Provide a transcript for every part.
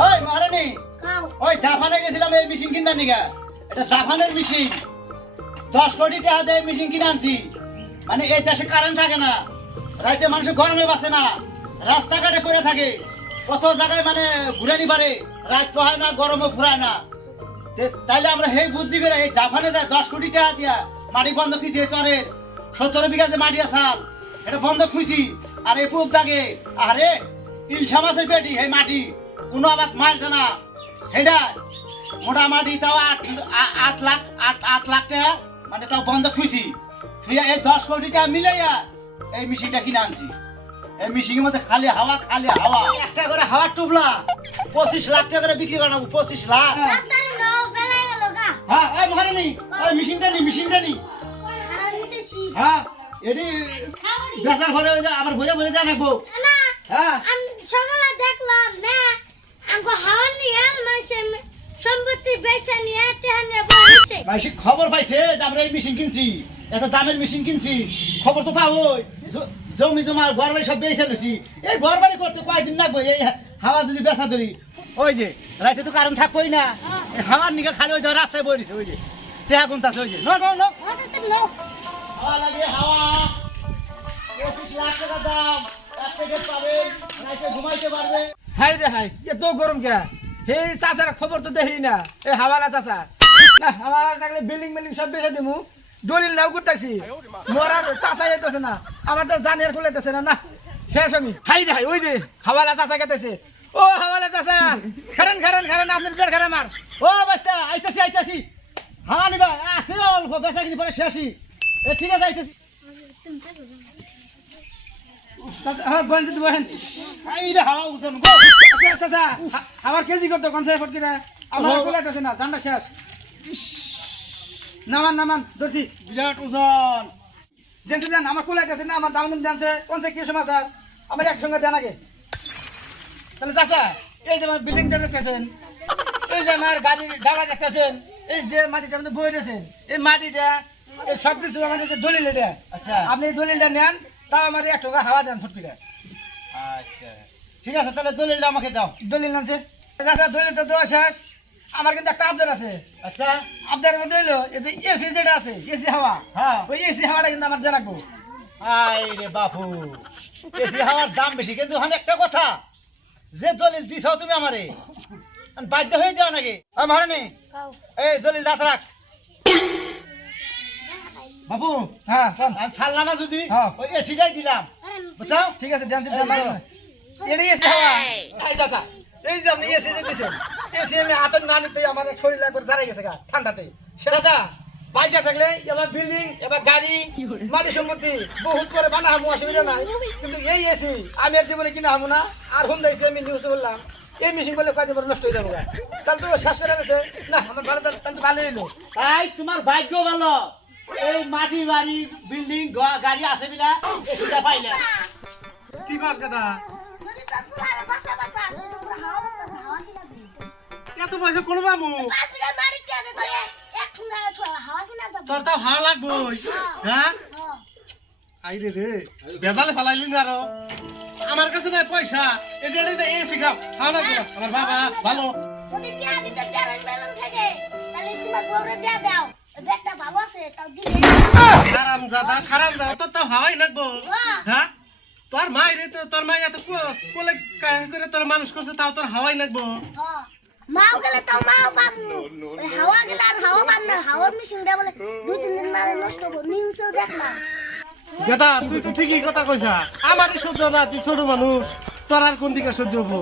ওই মহারানী ওই জাপানে গেছিলাম এই মেশিন কিনা নিগা। এটা জাপানের মেশিন, 10 কোটি টাকা দিয়ে মেশিন কিনে আনছি। মানে এই দেশে কারেন্ট থাকে না, রাতে মানুষ গরমে বাঁচে না, রাস্তাঘাটে পড়ে থাকে, কত জায়গায় মানে ঘুরানি পারে, রাত তো হয় না, গরমও ঘুরায় না। তাইলে আমরা সেই বুদ্ধি করে এই জাপানে যায় 10 কোটি টাকা দিয়া মাটি বন্ধ খুঁজছি। চরের 17 বিঘা যে মাটি আসাল এটা বন্ধ খুঁজছি। আর এই পুব দাগে আরে ইলশা মাছের পেটি এই মাটি কোনো আবার মারছে না। সেটা মোটামুটি তাও 8 লাখ টাকা মানে তাও বন্ধ খুঁজছি। তুই এই 10 কোটি টাকা মিলাইয়া এই মেশিনটা কিনে আনছি। এই মেশিনের মধ্যে খালি হাওয়া একটা করে হাওয়ার টুবলা 25 লাখ টাকা করে বিক্রি করাবো। 25 লাখ। হ্যাঁ এই মহারানী ওই মেশিনটা নি হ্যাঁ এটি বেচার ঘরে আবার ভরে ভরে দেয় নাকবো। হ্যাঁ আমি সকালে দেখলাম না আমগো হাওয়া নিয়ে সম্পত্তি বেচা নিয়ে তেহানে বলেছে। ভাই সে খবর পাইছে যে আমরা এই মেশিন কিনছি, এত দামের মেশিন কিনছি, খবর তো পাবোই। জমি জমা ঘর বাড়ি সব বেচে লইছি। এই ঘর বাড়ি করতে কয়দিন লাগবে এই হাওয়া যদি বেচা ধরি। ওই যে রাতে তো কারণ থাকবোই না, হাওয়ার নিকে খালি ওই যে রাস্তায় বইছে। ওই যে টেহা গুনতাছে। ওই যে হাওয়া লাগে হাওয়া 25 লাখ টাকা দাম। এক প্যাকেট পাবেন, রাতে ঘুমাইতে পারবে। হাই রে হাই এত গরম কে হে চাচার খবর তো দেখি না। এই হাওয়ালা চাচা না হাওয়ালা থাকলে বিল্ডিং সব বেঁচে দিমু। দলিল নাও করতেছি মরার চাচা যেতেছে না, আমার তো জানের খুলেতেছে না। না শেষ আমি। হাই রে হাই ওই যে হাওয়ালা চাচা কেটেছে। ও হাওয়ালা চাচা খারেন আপনার পেট খারাপ মার। ও বাস্তা আইতাছি হাওয়া নিবা আছে অল্প বেচা কিনি পরে শেষই। ঠিক আছে আইতাছি। হ্যাঁ গঞ্জ বহেন এই রে হাওয়া উজন চাচা আমার কেজি কত কনসাই ফটকি রে আমার খুলেতেছে না, জানটা শেষ। নামান ধরছি বিরাট ওজন। জানতে দেন আমার খুলাইতেছে না, আমার দাম জানছে কোনছে কি সমাচার আমার একসঙ্গে দেন আগে। তাহলে চাচা এই যে আমার বিল্ডিংটা দেখতেছেন, এই যে আমার গাড়ির ডালা দেখতেছেন, এই যে মাটিটা আপনি বয়ে দিয়েছেন, এই মাটিটা এই সব কিছু আমাদের যে দলিল এটা। আচ্ছা আপনি এই দলিলটা নেন, তাও আমার 1 টাকা হাওয়া দেন ফুটকিটা। আচ্ছা ঠিক আছে তাহলে দলিলটা আমাকে দাও। দলিল নানছে চাচা, দলিলটা দেওয়া শেষ। আমার কিন্তু একটা আবদার আছে। আচ্ছা আবদার মধ্যে হইলো এই যে এসি যেটা আছে, এসি হাওয়া, হ্যাঁ ওই এসি হাওয়াটা কিন্তু আমার দেন রাখবো। আই রে বাপু এসি হাওয়ার দাম বেশি, কিন্তু ওখানে একটা কথা, যে দলিল দিছ তুমি আমারে বাধ্য হয়ে যাও নাকি? মহারানী এই দলিল রাত রাখ বাবু। হ্যাঁ শোন, আর ছাড়লা না যদি হ্যাঁ। ওই এসিটাই দিলাম, বুঝছো? ঠিক আছে দেন এটাই এসি হাওয়া। এই চাচা এই যে আপনি এসি যে দিছেন, এসি আমি হাতে না নিতেই আমার শরীর একবার জারাই গেছে গা ঠান্ডাতে। চাচা বাইচা থাকলে এবার বিল্ডিং এবার গাড়ি মাটি সম্পত্তি বহুত করে বানা হবো, অসুবিধা নাই। কিন্তু এই এসি আমি আর জীবনে কিনা হবো না। আর হোম দাইছি আমি নিউজ বললাম এই মেশিন করলে কয়দিন পরে নষ্ট হয়ে যাবো গা। তাহলে তো শেষ করে গেছে না আমার ভালো, তাহলে তো ভালো হইলো। তাই তোমার ভাগ্য ভালো, এই মাটি বাড়ি বিল্ডিং গাড়ি আছে বিলা এসিটা পাইলা। কি কাজ কথা যদি তো পুরারে বাসা শুধু পুরো হাওয়া কিনা দিই। এত পয়সা কোন বাবু 5 বিঘা বাড়ি কেটে তো এক ঠুঙ্গা হাওয়া কিনা যাব। তোর তাও ভালো লাগবো। হ্যাঁ আইরে রে বেজালে ফেলাইলি না আরো। আমার কাছে নাই পয়সা, এই যে এসি খাও খাও না আমার বাবা ভালো। যদি টিয়া দিতে বেলন থাকে তাহলে তোমার বউরে দিয়ে দাও। ওই ব্যাগটা ভালো আছে তাও দিলে। সারাম জাদা তোর তাও হাওয়াই লাগবো। হ্যাঁ তোর মাই রে, তো তোর মাই এত কোলে করে তোর মানুষ করছে, তাও তোর হাওয়াই লাগবো। মাও গেলে তো মাও পাবো। ওই হাওয়া গেলে আর হাওয়া পাব না। হাওয়ার মেশিন দিয়ে বলে 2-3 দিন মারে নষ্ট হবে। নিউজেও দেখলাম। দাদা তুই তো ঠিকই কথা কইছা, আমারই সহ্য না, তুই ছোট মানুষ, তোর আর কোন দিকে সহ্য হবো?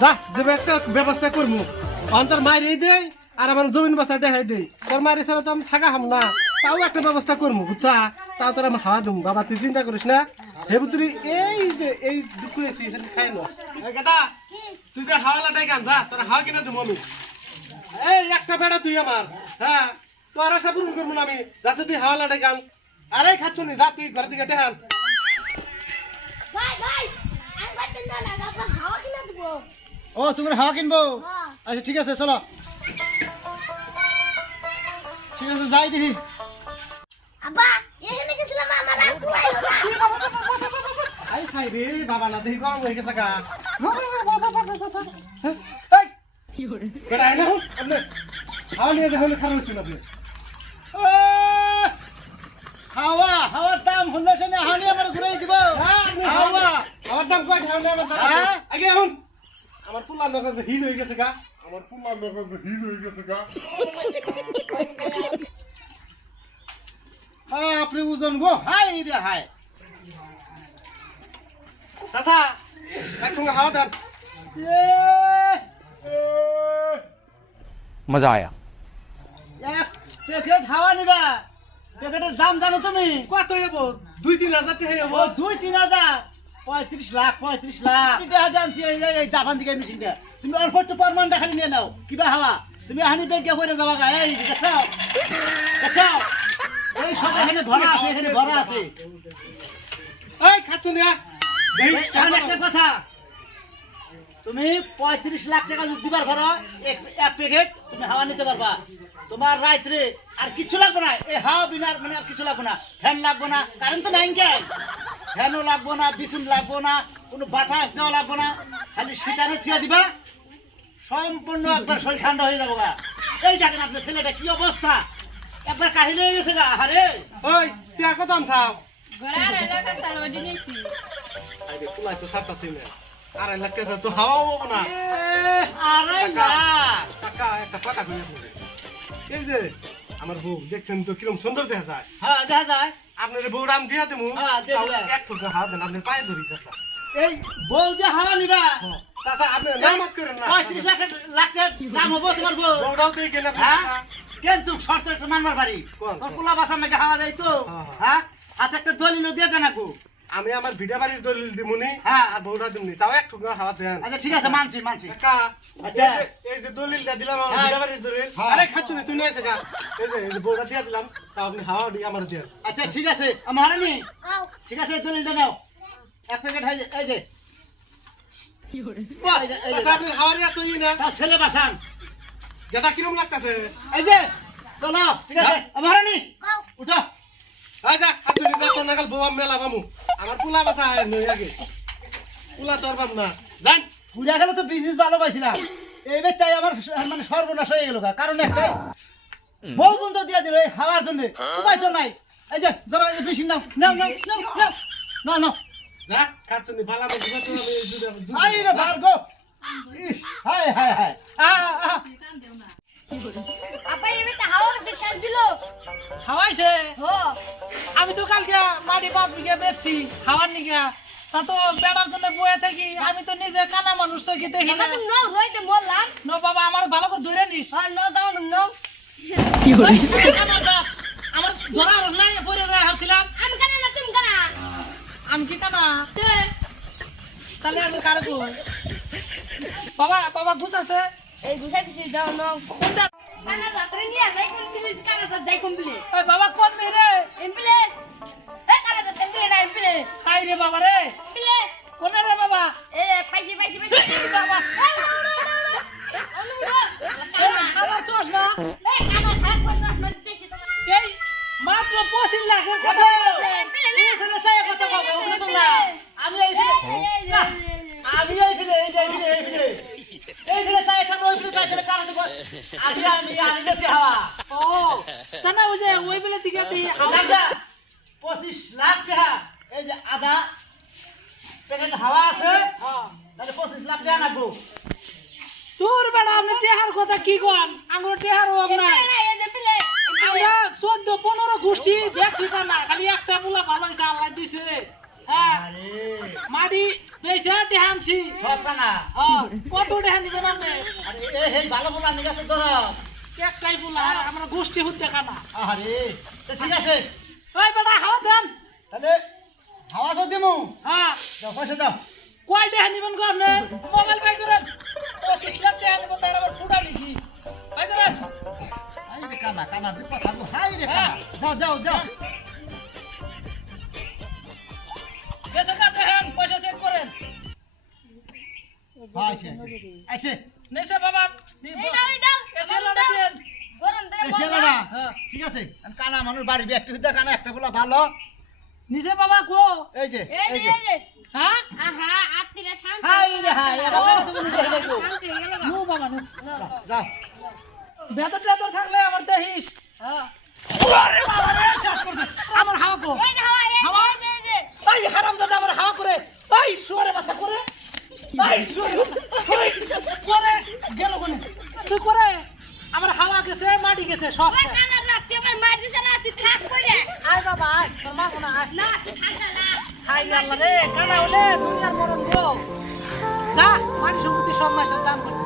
যা যে একটা ব্যবস্থা করবো, তোর মায়ের এই দেয় আর আমার জমিন বাসা দেখাই দেয়। তোর মায়ের ছাড়া তো আমি থাকা হাম না, তাও একটা ব্যবস্থা করবো বুঝছা? তাও তোর আমি হাওয়া দেবো। বাবা তুই চিন্তা করিস না, হে বুতুরি এই যে এই দুঃখ এসি এখানে খাই না। দাদা তুই যে হাওয়া লাটাই গান যা, তোর হাওয়া কিনা দেবো আমি। এই একটা বেড়া তুই আমার, হ্যাঁ তোর আশা পূরণ করবো না আমি, যাতে তুই হাওয়া লাটাই গান। আরে খাচ্ছ নি, যা তুই ঘর দিকে টেহান। ভাই আমি বাড়িতে না লাগা হাওয়া কিনা দেব। ও তুমি হাওয়া কিনবো? হ্যাঁ আচ্ছা ঠিক আছে চলো, ঠিক আছে যাই দেখি। আব্বা এখানে গেছিলাম আমার আর কুলাই আই খাই রে বাবা না দেখি গরম হয়ে গেছে গা। বেটা আইনা হুন আপনি হাওয়া নিয়ে দেখুন খারাপ হচ্ছেন আপনি হাওয়ার দাম হলো সে না হানি আমার ঘুরাই দিব হাওয়া আমার দাম কয় হাওয়া নিয়ে আমার দাম হ্যাঁ? আগে হুন আমার পুলা নগদ হিল হয়ে গেছে গা আপনি ওজন গো হাই রে হাই চাচা একটু হাওয়া দেন मजा आया। এক প্যাকেট হাওয়া নিবা প্যাকেটের দাম জানো তুমি কত হইব 2-3 হাজার টাকা হইব ও 2-3 হাজার 35 লাখ এটা জানছি এই জাপান থেকে মেশিনটা তুমি অল্প একটু পরিমাণটা খালি নিয়ে নাও কিবা হাওয়া তুমি হানি বেগে পড়ে যাবা গা এই দেখাও দেখাও এই সব এখানে ভরা আছে এখানে ভরা আছে এই খাচ্ছু নিয়া দেই এখন একটা কথা তুমি 35 লাখ টাকা যদি দিবার পারো এক প্যাকেট তুমি হাওয়া নিতে পারবা তোমার রাত্রে আর কিছু লাগবে না এই হাওয়া বিনার মানে আর কিছু লাগবে না ফ্যান লাগবে না কারেন্ট তো নাই কে ফ্যানও লাগবে না বিছুন লাগবে না কোনো বাতাস দেওয়া লাগবে না খালি শীতারে থুয়া দিবা সম্পূর্ণ একবার শরীর ঠান্ডা হয়ে যাবো গা এই দেখেন আপনার ছেলেটা কি অবস্থা একবার কাহিল হয়ে গেছে গা আরে ওই টিয়া কত আনছাও গড়ার এলাকা সারোডি নিছি আইবে পুলাই তো সারতাছি না আর এলাকা তো হাওয়া হবো না আরে না টাকা একটা কথা কই এই যে আমার বউ দেখছেন তো কিরকম সুন্দর দেখা যায় হ্যাঁ দেখা যায় আপনার বউ রাম দিয়া দেবো হ্যাঁ, দিয়ে দিবা। এক ফুট হাওয়া দেন আপনার পায়ে ধরি চাচা এই বউ যে হাওয়া নিবা চাচা আপনি নামত করেন না 35 লাখ টাকার দাম হবো তোমার বউ বউটাও দিয়ে গেলে হ্যাঁ কিন্তু শর্ত একটা মানবার বাড়ি কোন? তোর পোলা বাসার নাকি হাওয়া দেয় তো হ্যাঁ, হ্যাঁ হাতে একটা দলিল দিয়ে দেন আকু আমি আমার ভিটা বাড়ির দলিল দিমুনি হ্যাঁ। আর বউটা দিমুনি তাও এক টুকরা হাওয়া দেন আচ্ছা ঠিক আছে মানছি কাকা আচ্ছা। এই যে দলিলটা দিলাম আমার হ্যাঁ। ভিটা বাড়ির দলিল হ্যাঁ। আরে খাচ্ছু না তুই নিয়ে এসে গা এই যে বউটা দিয়ে দিলাম তাও আপনি হাওয়া দিয়ে আমার দেন আচ্ছা ঠিক আছে মহারানী আও ঠিক আছে এই দলিলটা নাও এক প্যাকেট এই যে বাহ, এই যে চাচা আপনি হাওয়া দিয়ে তুই না তার ছেলে বাসান যেটা কিরম লাগতাছে এই যে চলো ঠিক আছে মহারানী আও উঠো আচ্ছা খাচ্ছু নি যা নাগাল বউ মেলা বামু আমার পুলা বাসা নই আগে পুলা তোর বাম না জান ঘুরে গেলে তো বিজনেস ভালো পাইছিলাম এইবার তাই আমার মানে সর্বনাশ হয়ে গেল কারণ একটাই বউ বন্ধ দিয়ে দিল এই হাওয়ার জন্য উপায় তো নাই এই যে ধরো এই যে মেশিন নাও নাও নাও নাও নাও নাও নাও যা খাচ্ছু নি ভালো বুঝা তো আমি দুধ আই রে ভার্গো ইস হায় হায় হায় আ আপা এবেটা হাওয়া দেখাল দিল খাওয়াইছে হো আমি তো কালকে মাটি 5 বিঘা বেচছি খাওয়ার নিগা তা তো বেড়ার জন্য বয়ে থাকি আমি তো নিজে কানা মানুষ চোখে দেখি না বাবা তুমি নাও রইতে বললাম নো বাবা আমার ভালো করে ধরে নিস হ্যাঁ নো দাও নো আমার বাপ, আমার ধরা নাই পড়ে যায় হারছিলাম আমি কেন না তুমি কেন আমি কি কানা তাহলে আমি কারো বাবা বাবা ঘুষ আছে এই গুছাই দিছি দাও নো কোনটা কানা যাত্রা নিয়ে যাই কোন প্লিজ কানা যাত্রা যাই কোন প্লিজ ওই বাবা কোন মেরে এমপ্লে এ কানা যাত্রা এমপ্লে না এমপ্লে হাই রে বাবা রে এমপ্লে কোন রে বাবা এ পাইছি বাবা আমার চোষ না এই কানা খারাপ কথা মারতেছি তোমার এই মাত্র 25 লাখের কথা এখানে সাই কথা বলবো ওখানে তো না আমি এই আমি এই ফিরে এই ফিরে সাই খান ওই ফিরে সাই কারণ আমি গেছি হাওয়া ও জানা ওই যে ওই বেলা থেকে তুই আলাদা 25 লাখ টাকা এই যে আধা প্যাকেট হাওয়া আছে তাহলে 25 লাখ টাকা লাগবো তোর বেড়া আমি টেহার কথা কি কন আঙ্গুর টেহার হোক না আমরা 14-15 গোষ্ঠী দেখছি না খালি একটা পোলা ভালো হয়েছে আল্লাহ দিছে হ্যাঁ আরে মাটি বেশি টেহানছি সব না হ্যাঁ কত টেহা নিবেন আপনি আরে এই ভালো বলা নিগাছে ধর একটাই পোলা আমরা গোষ্ঠী হতে কানা আরে তো ঠিক আছে ওই বেটা হাওয়া দেন তাহলে হাওয়া তো দিমু হ্যাঁ দাও পয়সা দাও কয় টেহা নিবেন গো আপনি মোবাইল বাই করেন 25 লাখ টেহা নিবেন তার আবার ফুটা লিখি বাই করেন হাই রে কানা তুই কথা বল হাই রে কানা যাও বেসে না টেহান পয়সা চেক করেন আচ্ছা নেছে বাবা এই দাও এসে লড়া দেন গরম ধরে এসে না হ্যাঁ ঠিক আছে কানা মানুষ বাড়ি বিয়ে একটা কানা একটা বলা ভালো নিচে বাবা কো এই যে এই যে হ্যাঁ আহা আত্মীরা শান্তি হাই রে হাই এবার তুমি নিজে দেখো শান্তি হয়ে গেল নু বাবা নু যাও বেতন টেতন থাকলে আমার দেখিস হ্যাঁ ওরে বাবা রে শেষ করছে আমার হাওয়া কো এই যে হাওয়া হাওয়া? এই যে এই হারামজাদা আমার হাওয়া করে এই শুয়ারে বাচ্চা করে এই শুয়ারে বাচ্চা করে গেল কোনে তুই করে আমার হাওয়া গেছে মাটি গেছে সব ওই কানা রাখতে আবার মার দিছে না তুই থাক কইরে আয় বাবা আয় তোর মা কোনা আয় না তুই থাক না হাই আল্লাহ রে কানা হলে দুনিয়ার মরণ গো যা মাটি সম্পত্তি সব মাসে দান করতে